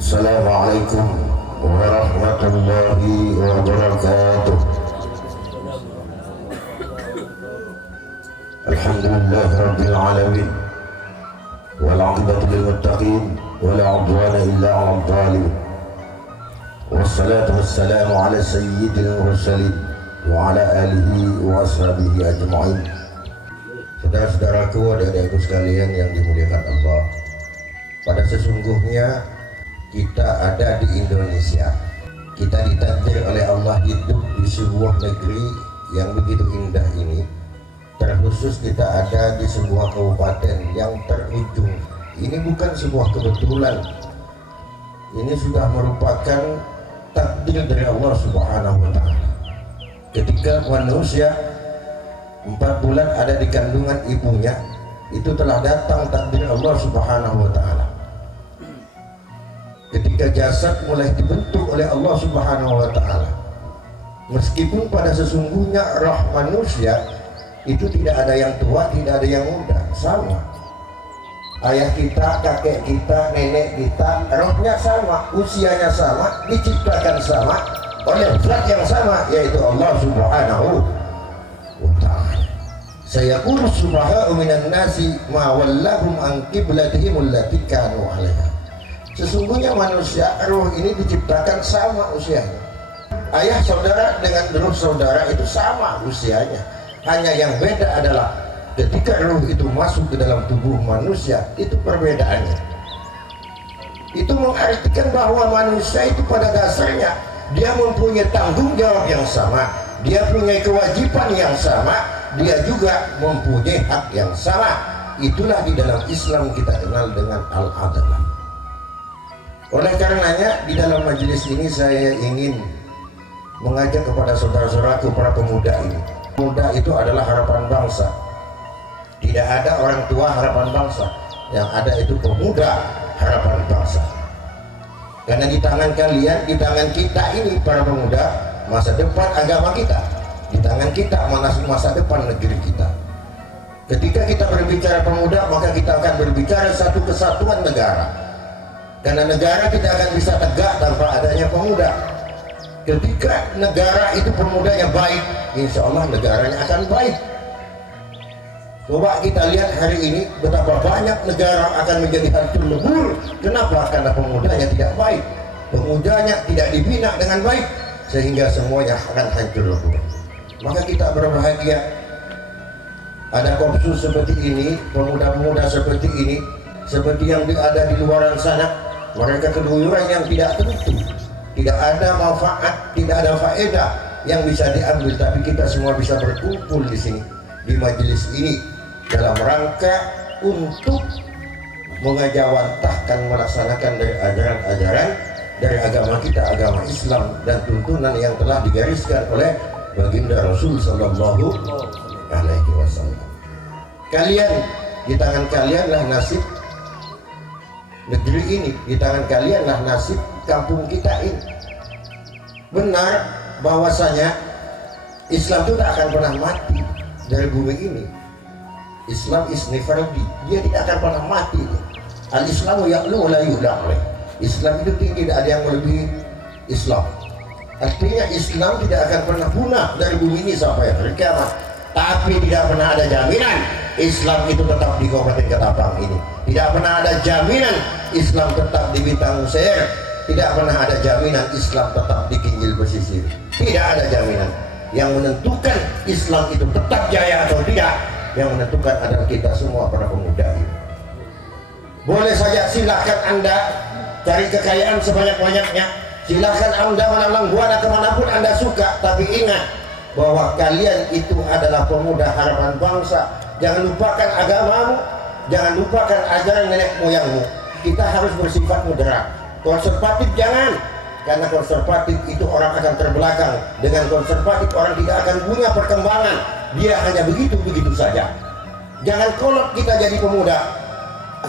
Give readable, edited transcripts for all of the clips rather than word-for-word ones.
Assalamualaikum warahmatullahi wabarakatuh. Alhamdulillah rabbil alamin wal 'aqibatu lil muttaqin wala 'udwana illa 'alal zalimin. Wassalatu wassalamu ala sayyidil mursalin wa ala alihi wa ashabihi ajma'in. Saudara-saudaraku, adik-adikku sekalian yang dimuliakan Allah, pada sesungguhnya kita ada di Indonesia. Kita ditakdir oleh Allah hidup di sebuah negeri yang begitu indah ini. Terkhusus kita ada di sebuah kabupaten yang terujung. Ini bukan sebuah kebetulan. Ini sudah merupakan takdir dari Allah Subhanahu wa Ta'ala. Ketika manusia 4 bulan ada di kandungan ibunya, itu telah datang takdir Allah Subhanahu wa Ta'ala. Ketika jasad mulai dibentuk oleh Allah Subhanahu wa Ta'ala, meskipun pada sesungguhnya roh manusia itu tidak ada yang tua, tidak ada yang muda, sama. Ayah kita, kakek kita, nenek kita, rohnya sama, usianya sama, diciptakan sama oleh zat yang sama, yaitu Allah Subhanahu wa Ta'ala. Sayaqulu subhanahu minan nasi ma wallahum an qiblatihim allati kanu 'alaiha. Sesungguhnya manusia, roh ini diciptakan sama usianya. Ayah saudara dengan roh saudara itu sama usianya. Hanya yang beda adalah ketika roh itu masuk ke dalam tubuh manusia, itu perbedaannya. Itu mengartikan bahwa manusia itu pada dasarnya dia mempunyai tanggung jawab yang sama, dia punya kewajiban yang sama, dia juga mempunyai hak yang sama. Itulah di dalam Islam kita kenal dengan al-adalah. Oleh karenanya di dalam majelis ini saya ingin mengajak kepada saudara-saudaraku para pemuda ini. Pemuda itu adalah harapan bangsa. Tidak ada orang tua harapan bangsa, yang ada itu pemuda harapan bangsa. Karena di tangan kalian, di tangan kita ini para pemuda, masa depan agama kita, di tangan kita masa depan negeri kita. Ketika kita berbicara pemuda, maka kita akan berbicara satu kesatuan negara. Karena negara tidak akan bisa tegak tanpa adanya pemuda. Ketika negara itu pemudanya baik, insya Allah negaranya akan baik. Coba kita lihat hari ini betapa banyak negara akan menjadi hancur lebur. Kenapa? Karena pemudanya tidak baik, pemudanya tidak dibina dengan baik, sehingga semuanya akan hancur lebur. Maka kita berbahagia ada Kopsus seperti ini, pemuda-pemuda seperti ini, seperti yang ada di luaran sana. Mereka keluyuran yang tidak tentu, tidak ada manfaat, tidak ada faedah yang bisa diambil, tapi kita semua bisa berkumpul di sini di majelis ini dalam rangka untuk mengajawantahkan, melaksanakan dari ajaran-ajaran dari agama kita, agama Islam, dan tuntunan yang telah digariskan oleh baginda Rasul Sallallahu Alaihi Wasallam. Kalian, di tangan kalianlah nasib negeri ini, di tangan kalianlah nasib kampung kita ini. Benar bahwasanya Islam itu tak akan pernah mati dari bumi ini. Islam is never die, dia tidak akan pernah mati. Al-Islamu ya'lu la yu'la. Islam itu tidak ada yang melebihi Islam. Artinya Islam tidak akan pernah punah dari bumi ini sampai hari kiamat. Tapi tidak pernah ada jaminan Islam itu tetap di Kabupaten Ketapang ini. Tidak pernah ada jaminan Islam tetap di Bintang Ser. Tidak pernah ada jaminan Islam tetap di Kinjil Pesisir. Tidak ada jaminan. Yang menentukan Islam itu tetap jaya atau tidak, yang menentukan adalah kita semua para pemuda ini. Boleh saja silahkan Anda cari kekayaan sebanyak-banyaknya, silahkan Anda menambang buana kemanapun Anda suka, tapi ingat bahwa kalian itu adalah pemuda harapan bangsa. Jangan lupakan agamamu, jangan lupakan ajaran nenek moyangmu. Kita harus bersifat moderat. Konservatif jangan, karena konservatif itu orang akan terbelakang. Dengan konservatif orang tidak akan punya perkembangan, dia hanya begitu-begitu saja. Jangan kolot kita jadi pemuda.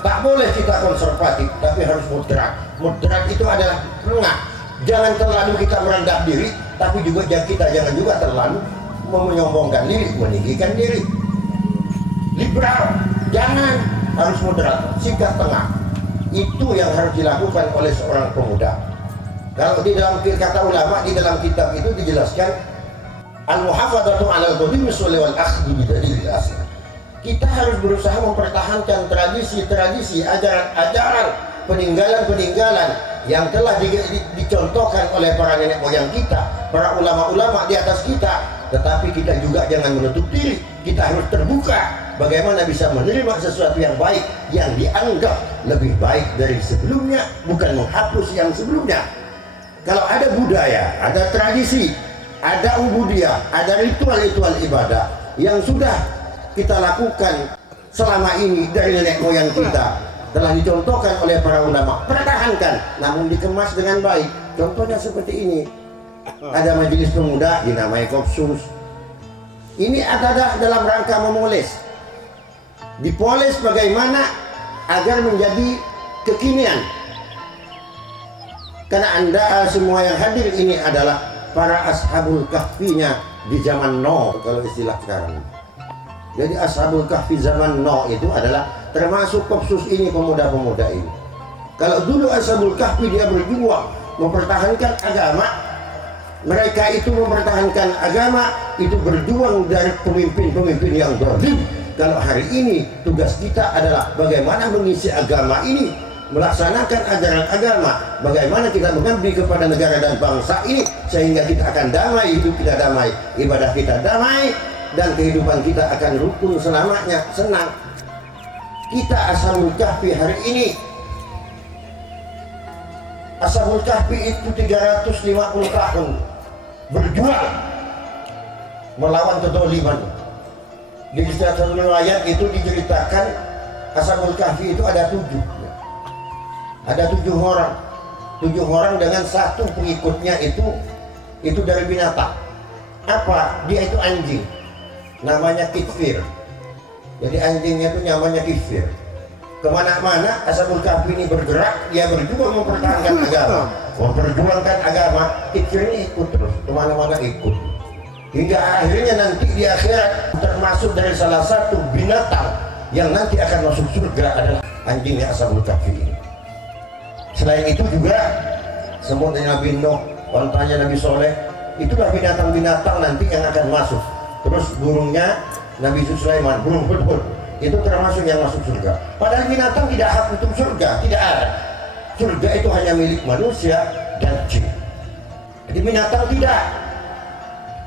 Tak boleh kita konservatif, tapi harus moderat. Moderat itu adalah tengah. Jangan terlalu kita merendah diri, tapi juga kita jangan juga terlalu menyombongkan diri, meninggikan diri. Liberal jangan, harus moderat, sikap tengah. Itu yang harus dilakukan oleh seorang pemuda. Kalau di dalam kata ulama, di dalam kitab itu dijelaskan al-muhafadzatu 'alal qadimi wal akhdhi bi dalil asl. Kita harus berusaha mempertahankan tradisi-tradisi, ajaran-ajaran, peninggalan-peninggalan yang telah dicontohkan oleh para nenek moyang kita, para ulama-ulama di atas kita. Tetapi kita juga jangan menutup diri. Kita harus terbuka bagaimana bisa menerima sesuatu yang baik, yang dianggap lebih baik dari sebelumnya, bukan menghapus yang sebelumnya. Kalau ada budaya, ada tradisi, ada ubudiyah, ada ritual-ritual ibadah yang sudah kita lakukan selama ini dari nenek moyang kita, telah dicontohkan oleh para ulama, pertahankan, namun dikemas dengan baik. Contohnya seperti ini, ada majelis pemuda dinamai Kopsus. Ini adalah dalam rangka memoles, dipoles bagaimana agar menjadi kekinian. Karena Anda semua yang hadir ini adalah para ashabul kahfinya di zaman Nuh, kalau istilah sekarang. Jadi ashabul kahfi zaman Nuh itu adalah termasuk Kopsus ini, pemuda-pemuda ini. Kalau dulu ashabul kahfi dia berjuang mempertahankan agama, mereka itu mempertahankan agama, itu berjuang dari pemimpin-pemimpin yang zalim. Kalau hari ini tugas kita adalah bagaimana mengisi agama ini, melaksanakan ajaran agama, bagaimana kita mengabdi kepada negara dan bangsa ini sehingga kita akan damai, hidup kita damai, ibadah kita damai, dan kehidupan kita akan rukun selamanya, senang. Kita Ashabul Kahfi hari ini, Ashabul Kahfi itu 350 tahun berjuang melawan kedoliman. Di salah satu riwayat itu diceritakan Ashabul Kahfi itu ada 7 orang, 7 orang dengan satu pengikutnya itu dari binatang. Apa? Dia itu anjing, namanya Kifir. Jadi anjingnya itu namanya Kifir. Kemana-mana Ashabul Kahfi ini bergerak, dia berjuang mempertahankan agama, memperjuangkan agama. Kifir ini ikut terus, kemana-mana ikut, hingga akhirnya nanti di akhirat termasuk dari salah satu binatang yang nanti akan masuk surga adalah anjingnya Ashabul Kahfi ini. Selain itu juga semutnya Nabi Nuh, ontanya Nabi Soleh, itulah binatang-binatang nanti yang akan masuk. Terus burungnya Nabi Sulaiman, burung hudhud, itu termasuk yang masuk surga. Padahal binatang tidak hak untuk surga, tidak ada. Surga itu hanya milik manusia dan jin. Jadi binatang tidak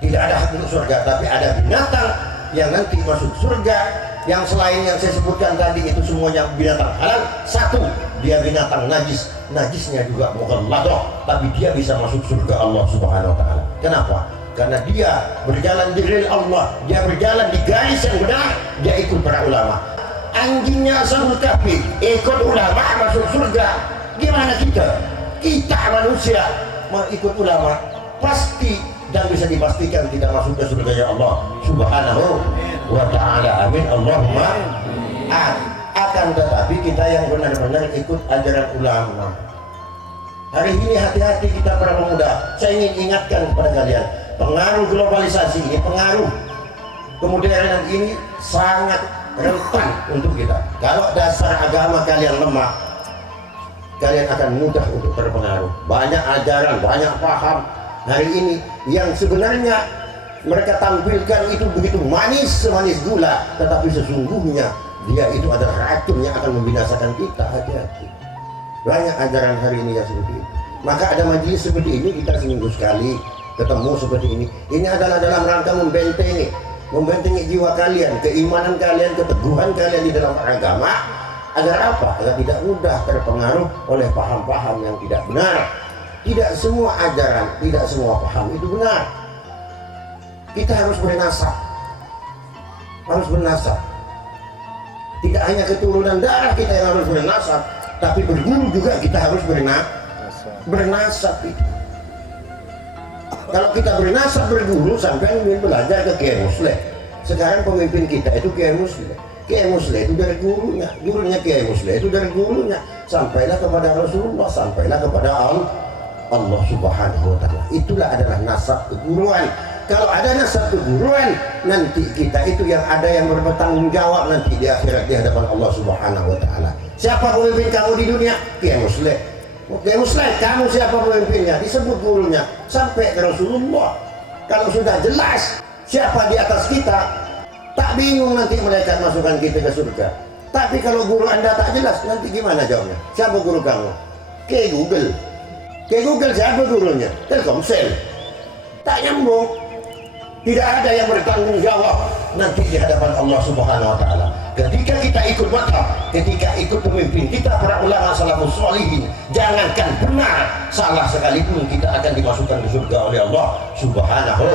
ada hak untuk surga, tapi ada binatang yang nanti masuk surga. Yang selain yang saya sebutkan tadi itu semuanya binatang halal. Satu, dia binatang najis, najisnya juga mughalladah, tapi dia bisa masuk surga Allah Subhanahu wa taala. Kenapa? Karena dia berjalan di rel Allah, dia berjalan di garis yang benar, dia ikut para ulama. Anjingnya Ashabul Kahfi ikut ulama masuk surga. Gimana kita? Kita manusia mau ikut ulama pasti dan bisa dipastikan tidak masuk ke surga ya Allah Subhanahu wa ta'ala. Amin Allahumma amin. Akan tetapi kita yang benar-benar ikut ajaran ulama. Hari ini hati-hati kita para pemuda. Saya ingin ingatkan kepada kalian, pengaruh globalisasi ini, pengaruh kemodernan ini sangat rentan untuk kita. Kalau dasar agama kalian lemah, kalian akan mudah untuk terpengaruh. Banyak ajaran, banyak paham hari ini yang sebenarnya mereka tampilkan itu begitu manis, semanis gula, tetapi sesungguhnya dia itu adalah racun yang akan membinasakan kita. Hati-hati. Banyak ajaran hari ini ya seperti itu. Maka ada majelis seperti ini, kita seminggu sekali ketemu seperti ini. Ini adalah dalam rangka membentengi jiwa kalian, keimanan kalian, keteguhan kalian di dalam agama. Agar apa? Agar tidak mudah terpengaruh oleh paham-paham yang tidak benar. Tidak semua ajaran, tidak semua paham itu benar. Kita harus bernasab, harus bernasab. Tidak hanya keturunan darah kita yang harus bernasab, tapi berguru juga kita harus bernasab itu. Kalau kita bernasab berguru, sampai ingin belajar ke Kiai Musle. Sekarang pemimpin kita itu Kiai Musle. Kiai Musle itu dari gurunya, gurunya Kiai Musle itu dari gurunya, sampailah kepada Rasulullah, sampailah kepada Allah Subhanahu wa ta'ala. Itulah adalah nasab keguruan. Kalau ada nasab keguruan, nanti kita itu yang ada yang bertanggung jawab nanti di akhirat di hadapan Allah Subhanahu wa taala. Siapa pemimpin kamu di dunia? Kiai Muslim. Kiai Muslim, kamu siapa pemimpinnya? Disebut gurunya sampai ke Rasulullah. Kalau sudah jelas siapa di atas kita, tak bingung nanti mereka masukkan kita ke surga. Tapi kalau guru Anda tak jelas, nanti gimana jawabnya? Siapa guru kamu? Kiai Google. Kiai Google siapa gurunya? Telkomsel. Tak nyambung. Tidak ada yang bertanggung jawab nanti di hadapan Allah Subhanahu wa taala. Ketika kita ikut mazhab, ketika ikut pemimpin kita para ulama salafus sholihin, jangankan benar, salah sekalipun kita akan dimasukkan ke surga oleh Allah Subhanahu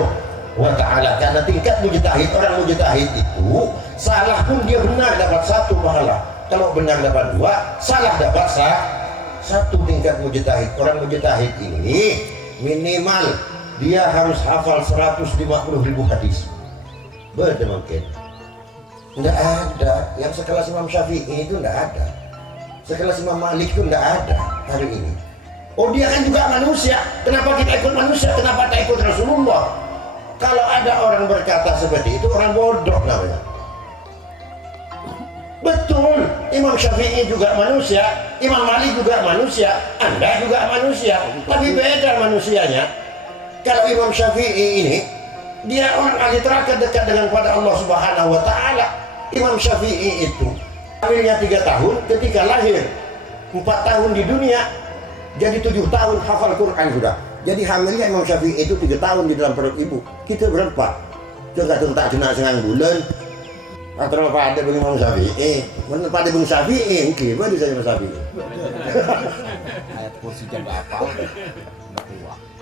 wa taala. Karena tingkat mujtahid, orang mujtahid itu salah pun dia benar dapat 1 pahala. Kalau benar dapat 2, salah dapat 1 tingkat mujtahid. Orang mujtahid ini minimal dia harus hafal 150.000 hadis. Betul mungkin. Tidak ada yang sekelas Imam Syafi'i itu, tidak ada. Sekelas Imam Malik itu tidak ada hari ini. Oh, dia kan juga manusia. Kenapa kita ikut manusia? Kenapa tak ikut Rasulullah? Kalau ada orang berkata seperti itu, orang bodoh namanya. Betul, Imam Syafi'i juga manusia, Imam Malik juga manusia, Anda juga manusia, tapi beda manusianya. Kalau Imam Syafi'i ini, dia orang ahli neraka dekat dengan pada Allah Subhanahu wa taala. Imam Syafi'i itu hamilnya 3 tahun ketika lahir, 4 tahun di dunia, jadi 7 tahun hafal Quran sudah. Jadi hamilnya Imam Syafi'i itu 3 tahun di dalam perut ibu. Kita berapa? Coba tak kena sengang bulan. Atau apa ada bagi Imam Syafi'i? Mana pada Imam Syafi'i? Oke, mana saya Imam Syafi'i? Ayat kursi jam apa?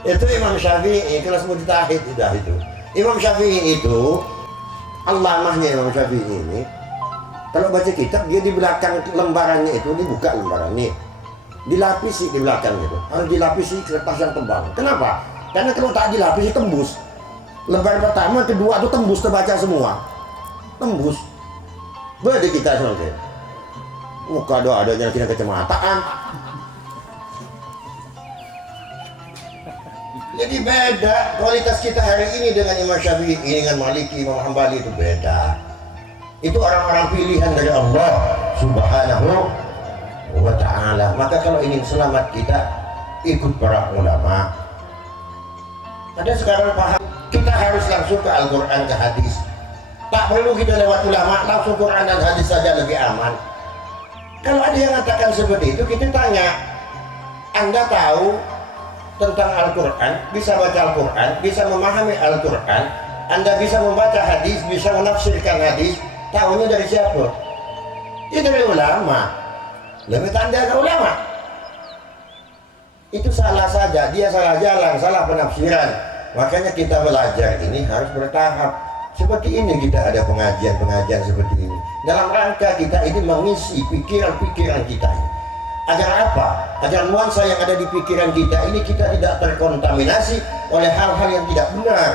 Itu Imam Syafi'i, kelas mujtahid sudah itu. Imam Syafi'i itu Allamahnya Imam Syafi'i ini, kalau baca kitab dia di belakang lembarannya itu dibuka lembarannya, dilapisi di belakang gitu, harus dilapisi kertas yang tebal. Kenapa? Karena kalau tak dilapisi tembus. Lembar pertama, kedua itu tembus terbaca semua, tembus. Berarti kita sebenarnya muka doa ada yang tidak kecemataan. Jadi beda kualitas kita hari ini dengan Imam Syafi'i, dengan Maliki, Imam Hambali itu beda. Itu orang-orang pilihan dari Allah Subhanahu wa ta'ala. Maka kalau ingin selamat kita ikut para ulama. Ada sekarang paham, kita harus langsung ke Al-Quran, ke hadis. Tak perlu kita lewat ulama, langsung Quran dan hadis saja lebih aman. Kalau ada yang mengatakan seperti itu, kita tanya, Anda tahu tentang Al-Quran, bisa baca Al-Quran, bisa memahami Al-Quran, Anda bisa membaca hadis, bisa menafsirkan hadis, tahunya dari siapa? Ya dari ulama. Lebih tanda ke ulama. Itu salah saja, dia salah jalan, salah penafsiran. Makanya kita belajar ini harus bertahap. Seperti ini kita ada pengajian-pengajian seperti ini. Dalam rangka kita ini mengisi pikiran-pikiran kita ini. Agar apa? Agar nuansa yang ada di pikiran kita ini kita tidak terkontaminasi oleh hal-hal yang tidak benar.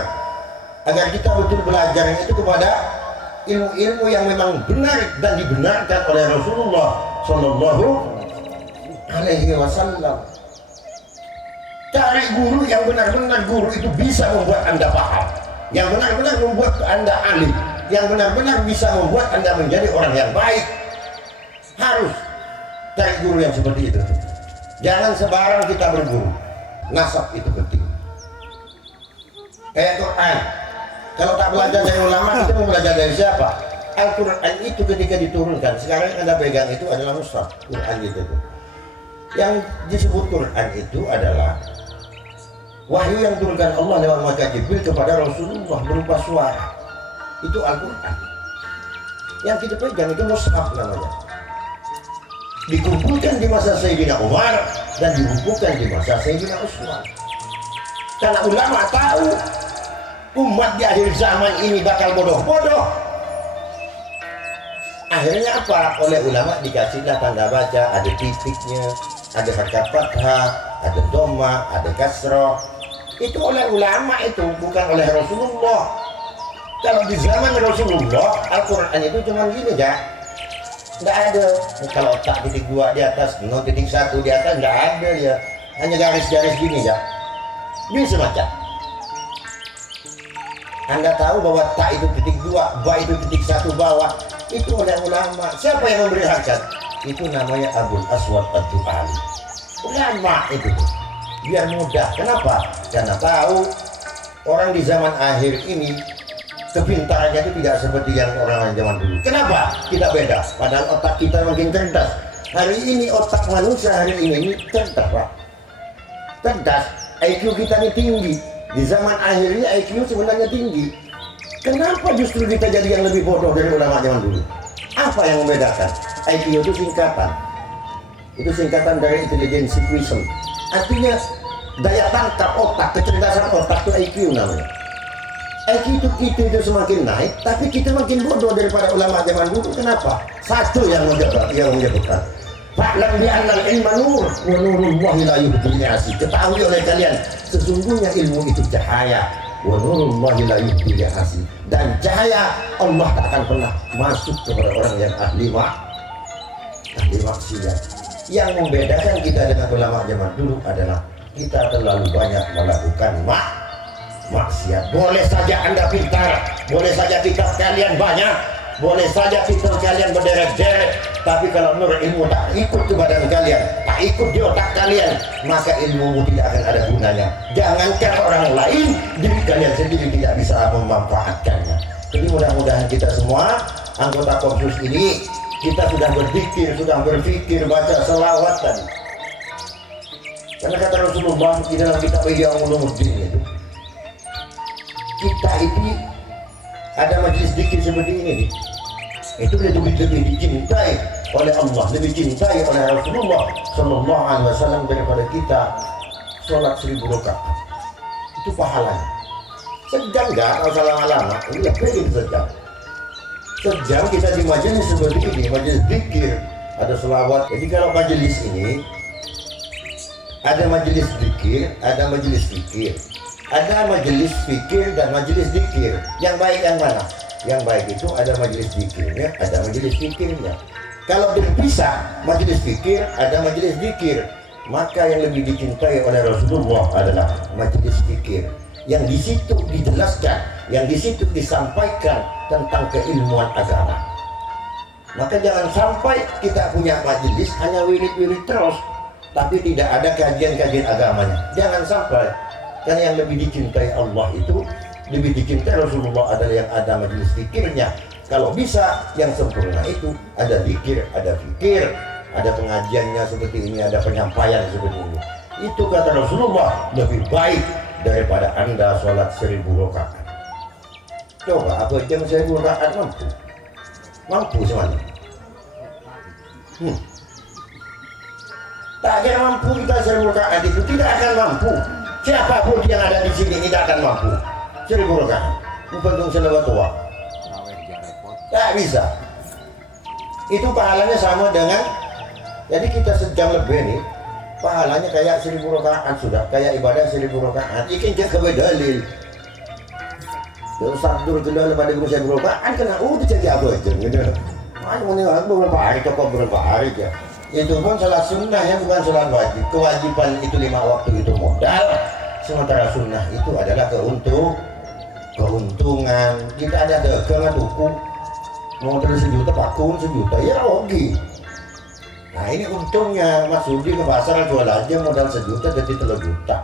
Agar kita betul belajar itu kepada ilmu-ilmu yang memang benar dan dibenarkan oleh Rasulullah Shallallahu Alaihi Wasallam. Cari guru yang benar-benar guru itu bisa membuat Anda paham, yang benar-benar membuat Anda alim, yang benar-benar bisa membuat Anda menjadi orang yang baik. Harus cari guru yang seperti itu. Jangan sembarang kita berguru. Nasab itu penting. Kayak Quran, kalau tak belajar dari ulama, kita mau belajar dari siapa? Al-Quran itu ketika diturunkan, sekarang yang Anda pegang itu adalah mushaf Quran itu. Yang disebut Quran itu adalah wahyu yang diturunkan Allah lewat malaikat Jibril kepada Rasulullah berupa suara. Itu Al-Quran. Yang kita pegang itu mushaf namanya. Dikumpulkan di masa Sayyidina Umar dan dibukukan di masa Sayyidina Utsman. Karena ulama tahu umat di akhir zaman ini bakal bodoh-bodoh. Akhirnya apa? Oleh ulama dikasihlah tanda baca, ada titiknya, ada harkat fathah, ada dhamma, ada kasrah. Itu oleh ulama itu, bukan oleh Rasulullah. Kalau di zaman Rasulullah, Al-Quran itu cuma gini ya. Nggak ada, kalau tak titik 2 di atas, titik 1 di atas, nggak ada ya, hanya garis-garis gini ya, bisa baca. Anda tahu bahwa ta itu titik 2, ba itu titik 1 bawah. Itu oleh ulama. Siapa yang memberi hakikat? Itu namanya Abul Aswad Ad-Du'ali. Ulama itu. Biar mudah. Kenapa? Karena tahu orang di zaman akhir ini kepintarannya itu tidak seperti yang orang zaman dulu. Kenapa? Kita beda. Padahal otak kita makin cerdas. Hari ini otak manusia hari ini cerdas, Pak. Cerdas. IQ kita ini tinggi. Di zaman akhir ini IQ sebenarnya tinggi. Kenapa justru kita jadi yang lebih bodoh dari ulama zaman dulu? Apa yang membedakan? IQ itu singkatan. Itu singkatan dari intelligence quotient. Artinya daya tangkap otak, kecerdasan otak itu IQ namanya. IQ itu semakin naik, tapi kita makin bodoh daripada ulama zaman dulu. Kenapa? Satu yang menyebutkan. Fa'lam bi annal ilma nur wa nurullahi la yuhdil li'asi. Ketahui oleh kalian, sesungguhnya ilmu itu cahaya. Wa nurullahi la yuhdil li'asi. Dan cahaya Allah tak akan pernah masuk kepada orang yang ahli maksiat. Yang membedakan kita dengan ulama zaman dulu adalah kita terlalu banyak melakukan maksiat. Boleh saja Anda pintar, boleh saja kitab kalian banyak, boleh saja fitur kalian berderet-deret, tapi kalau nur ilmu tak ikut ke badan kalian, tak ikut di otak kalian, maka ilmumu tidak akan ada gunanya. Jangankan orang lain, diri kalian sendiri tidak bisa memanfaatkannya. Jadi mudah-mudahan kita semua anggota Kopsus ini, kita sudah berzikir, sudah berpikir, baca selawatan. Karena kata Rasulullah di dalam kitab Ihya Ulumuddin itu, kita ini ada majelis zikir seperti ini nih. Itu lebih dicintai oleh Allah, lebih dicintai oleh Rasulullah Sallallahu Alaihi Wasallam daripada kita sholat 1000 rakaat. Itu pahalanya. Sejam enggak masalah lama, ini lebih sejam. Sejam kita di majelis seperti ini, majelis zikir, ada selawat. Jadi kalau majelis ini ada majelis zikir, ada majelis fikir. Ada majelis fikir dan majelis zikir. Yang baik yang mana? Yang baik itu ada majelis zikirnya, ada majelis fikirnya. Kalau dipisah majelis fikir, ada majelis zikir, maka yang lebih dicintai oleh Rasulullah adalah majelis fikir. Yang di situ dijelaskan, yang di situ disampaikan tentang keilmuan agama. Maka jangan sampai kita punya majelis hanya wirid-wirid terus, tapi tidak ada kajian-kajian agamanya. Jangan sampai. Karena yang lebih dicintai Allah itu, lebih dicintai Rasulullah adalah yang ada majelis fikirnya. Kalau bisa yang sempurna itu ada zikir, ada fikir, ada pengajiannya seperti ini, ada penyampaian seperti ini. Itu kata Rasulullah lebih baik daripada Anda sholat 1000 rakaat. Coba apa jam 1000 rakaat mampu? Mampu semuanya? Tak akan mampu kita 1000 rakaat itu, tidak akan mampu. Siapapun yang ada di sini tidak akan mampu 1000 rakaat. Bukan selawat tua. Tak bisa. Itu pahalanya sama dengan, jadi kita sejam lebih nih, pahalanya kayak 1000 rakaat sudah, kayak ibadah 1000 rakaat. Ikan cek kewe dalil. Terus sabdur kendala pada 1000 rakaat kena udah jadi apa aja gitu. Mana mau nih beberapa hari, cukup beberapa hari aja. Itu pun salat sunnah ya, bukan salat wajib. Kewajiban itu 5 waktu itu modal, sementara sunnah itu adalah keuntungan. Kita ada dagang tuku modal 1 juta, pakun 1 juta, ya rugi. Nah ini untungnya, Mas Sudi ke pasar jual aja modal 1 juta jadi 3 juta.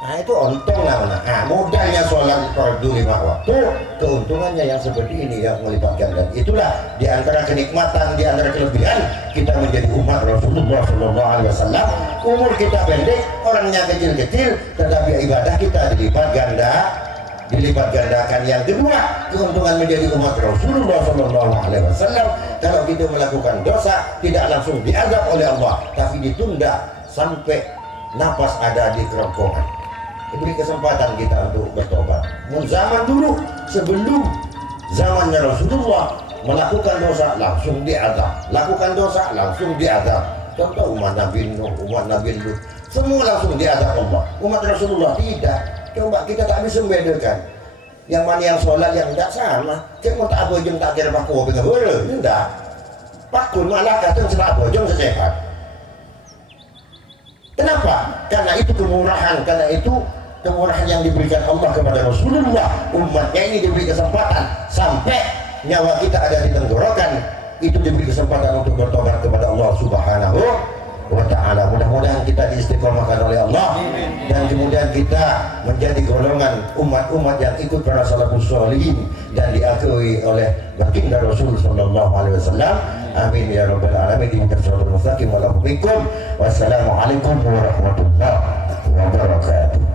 Nah itu untung namanya. Nah modalnya sholat fardu 5 waktu, keuntungannya yang seperti ini yang melipat ganda. Itulah diantara kenikmatan, diantara kelebihan kita menjadi umat Rasulullah Sallallahu Alaihi Wasallam. Umur kita pendek, orangnya kecil-kecil, tetapi ibadah kita dilipat gandakan. Yang kedua, keuntungan menjadi umat Rasulullah Sallallahu Alaihi Wasallam. Kalau kita melakukan dosa, tidak langsung diazab oleh Allah, tapi ditunda sampai napas ada di kerongkongan. Diberi kesempatan kita untuk bertobat. Zaman dulu sebelum zamannya Rasulullah melakukan dosa langsung diazab, lakukan dosa langsung diazab. Contoh umat Nabi Nuh, umat Nabi Lut, semua langsung diazab Allah. Umat Rasulullah tidak. Coba kita tak bisa membedakan yang mana yang sholat yang tidak sama. Cek mau tak bojong tak kira paku dengan boleh, tidak. Pakun malah kata setelah bojong sesehat. Kenapa? Karena itu kemurahan, karena itu kemurahan yang diberikan Allah kepada Rasulullah, umatnya ini diberi kesempatan sampai nyawa kita ada di tenggorokan, itu diberi kesempatan untuk bertobat kepada Allah Subhanahu wa ta'ala. Mudah-mudahan kita diistiqomahkan oleh Allah dan kemudian kita menjadi golongan umat-umat yang ikut para salafus sholihin dan diakui oleh baginda Rasul sallallahu alaihi wasallam. Amin ya rabbal alamin. Wassalamualaikum warahmatullahi wabarakatuh.